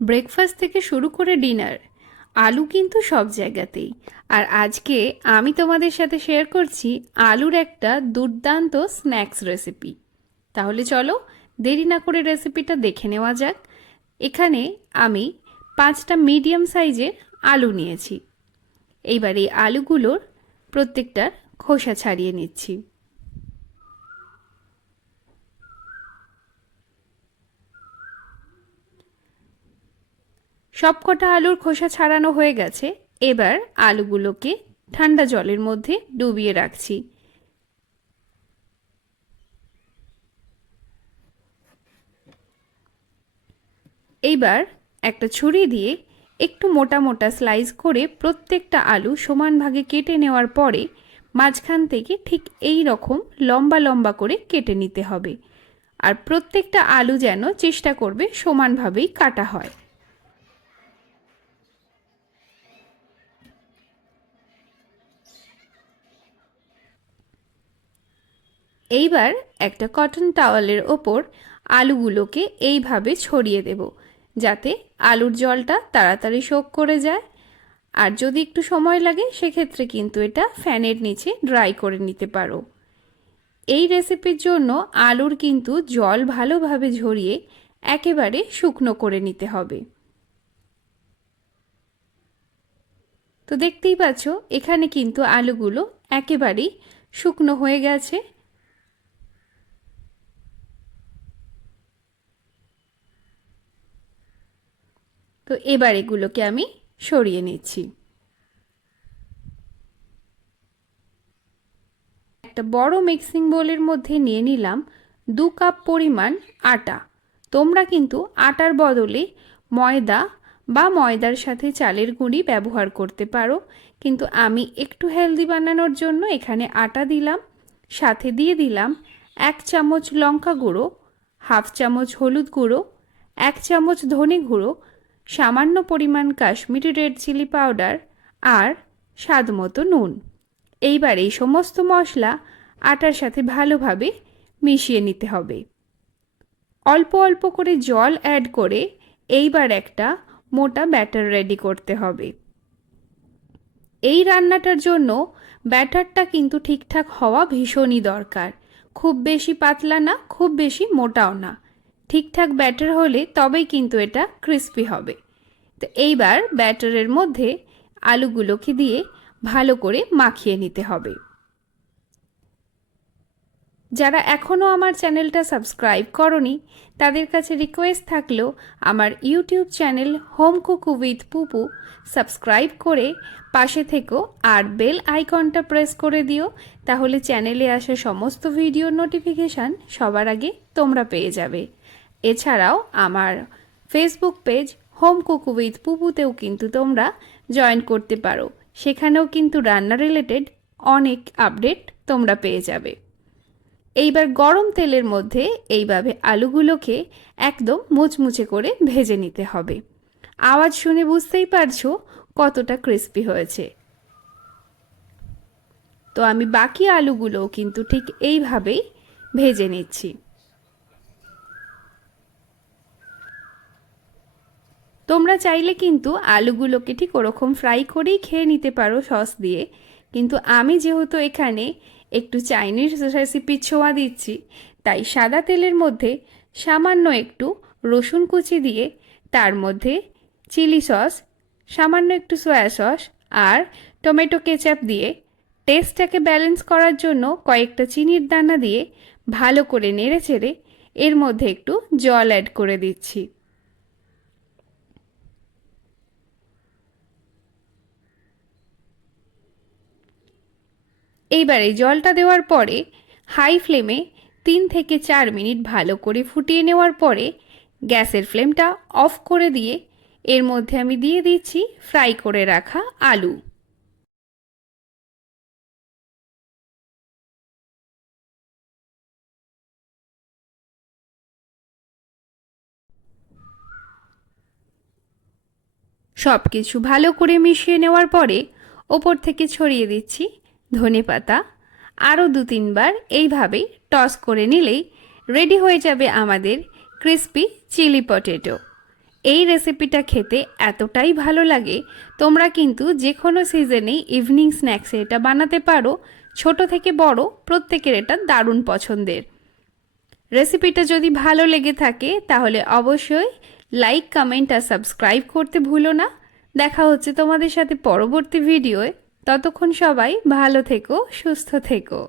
Breakfast থেকে শুরু করে ডিনার, আলু কিন্তু সব জায়গাতেই। আর আজকে আমি তোমাদের সাথে শেয়ার করছি আলুর একটা দুর্দান্ত স্ন্যাক্স রেসিপি। তাহলে চলো দেরি না করে রেসিপিটা দেখে নেওয়া যাক। এখানে আমি 5টা মিডিয়াম সাইজের আলু নিয়েছি। এইবার এই আলুগুলোর প্রত্যেকটার খোসা ছাড়িয়ে নিচ্ছি। সবকটা আলুর খোসা ছাড়ানো হয়ে গেছে। এবার আলুগুলোকে ঠান্ডা জলের মধ্যে ডুবিয়ে রাখছি। এইবার একটা ছুরি দিয়ে একটু মোটা মোটা স্লাইস করে প্রত্যেকটা আলু সমান ভাগে কেটে নেওয়ার পরে মাঝখান থেকে ঠিক এই রকম লম্বা লম্বা করে কেটে নিতে হবে। আর প্রত্যেকটা আলু যেন চেষ্টা করবে সমানভাবেই কাটা হয়। এইবার একটা কটন টাওয়ালের ওপর আলুগুলোকে এইভাবে ছড়িয়ে দেব, যাতে আলুর জলটা তাড়াতাড়ি শোক করে যায়। আর যদি একটু সময় লাগে সেক্ষেত্রে কিন্তু এটা ফ্যানের নিচে ড্রাই করে নিতে পারো। এই রেসিপির জন্য আলুর কিন্তু জল ভালোভাবে ঝরিয়ে একেবারে শুকনো করে নিতে হবে। তো দেখতেই পাচ্ছ এখানে কিন্তু আলুগুলো একেবারেই শুকনো হয়ে গেছে। তো এবার এগুলোকে আমি সরিয়ে নিচ্ছি। একটা বড় মিক্সিং বোলের মধ্যে নিয়ে নিলাম 2 কাপ পরিমাণ আটা। তোমরা কিন্তু আটার বদলে ময়দা বা ময়দার সাথে চালের গুঁড়ি ব্যবহার করতে পারো, কিন্তু আমি একটু হেলদি বানানোর জন্য এখানে আটা দিলাম। সাথে দিয়ে দিলাম 1 চামচ লঙ্কা গুঁড়ো, হাফ চামচ হলুদ গুঁড়ো, 1 চামচ ধনে গুঁড়ো, সামান্য পরিমাণ কাশ্মীরি রেড চিলি পাউডার আর স্বাদ মতো নুন। এইবার এই সমস্ত মশলা আটার সাথে ভালোভাবে মিশিয়ে নিতে হবে। অল্প অল্প করে জল অ্যাড করে এইবার একটা মোটা ব্যাটার রেডি করতে হবে। এই রান্নাটার জন্য ব্যাটারটা কিন্তু ঠিকঠাক হওয়া ভীষণই দরকার। খুব বেশি পাতলা না, খুব বেশি মোটাও না। ঠিকঠাক ব্যাটার হলে তবেই কিন্তু এটা ক্রিস্পি হবে। তো এইবার ব্যাটারের মধ্যে আলুগুলোকে দিয়ে ভালো করে মাখিয়ে নিতে হবে। যারা এখনও আমার চ্যানেলটা সাবস্ক্রাইব করনি তাদের কাছে রিকোয়েস্ট থাকলো আমার YouTube channel home cook with পুপু subscribe করে পাশে থেকো আর বেল আইকনটা প্রেস করে দিও, তাহলে চ্যানেলে আসা সমস্ত ভিডিওর নোটিফিকেশান সবার আগে তোমরা পেয়ে যাবে। এছাড়াও আমার Facebook page home cook with পুপুতেও কিন্তু তোমরা জয়েন করতে পারো। সেখানেও কিন্তু রান্না রিলেটেড অনেক আপডেট তোমরা পেয়ে যাবে। এইবার গরম তেলের মধ্যে এইভাবে আলুগুলোকে একদম মুচমুচে করে ভেজে নিতে হবে। আওয়াজ শুনে বুঝতেই পারছো কতটা ক্রিস্পি হয়েছে। তো আমি বাকি আলুগুলোও কিন্তু ঠিক এইভাবেই ভেজে নিচ্ছি। তোমরা চাইলে কিন্তু আলুগুলোকে ঠিক ওরকম ফ্রাই করেই খেয়ে নিতে পারো সস দিয়ে, কিন্তু আমি যেহেতু এখানে একটু চাইনিজ রেসিপির ছোঁয়া দিচ্ছি, তাই সাদা তেলের মধ্যে সামান্য একটু রসুন কুচি দিয়ে তার মধ্যে চিলি সস, সামান্য একটু সয়া সস আর টমেটো কেচাপ দিয়ে টেস্টটাকে ব্যালেন্স করার জন্য কয়েকটা চিনির দানা দিয়ে ভালো করে নেড়েচেড়ে এর মধ্যে একটু জল অ্যাড করে দিচ্ছি। এইবার এই জলটা দেওয়ার পরে হাই ফ্লেমে 3 থেকে 4 মিনিট ভালো করে ফুটিয়ে নেওয়ার পরে গ্যাসের ফ্লেমটা অফ করে দিয়ে এর মধ্যে আমি দিয়ে দিচ্ছি ফ্রাই করে রাখা আলু। সব কিছু ভালো করে মিশিয়ে নেওয়ার পরে ওপর থেকে ছড়িয়ে দিচ্ছি ধনেপাতা। আরও 2-3 বার এইভাবেই টস করে নিলেই রেডি হয়ে যাবে আমাদের ক্রিস্পি চিলি পটেটো। এই রেসিপিটা খেতে এতটাই ভালো লাগে, তোমরা কিন্তু যে কোনো সিজনেই ইভিনিং স্ন্যাক্সে এটা বানাতে পারো। ছোট থেকে বড় প্রত্যেকের এটা দারুণ পছন্দের। রেসিপিটা যদি ভালো লেগে থাকে তাহলে অবশ্যই লাইক, কমেন্ট আর সাবস্ক্রাইব করতে ভুলো না। দেখা হচ্ছে তোমাদের সাথে পরবর্তী ভিডিওয়। ততক্ষণ সবাই ভালো থেকো, সুস্থ থেকো।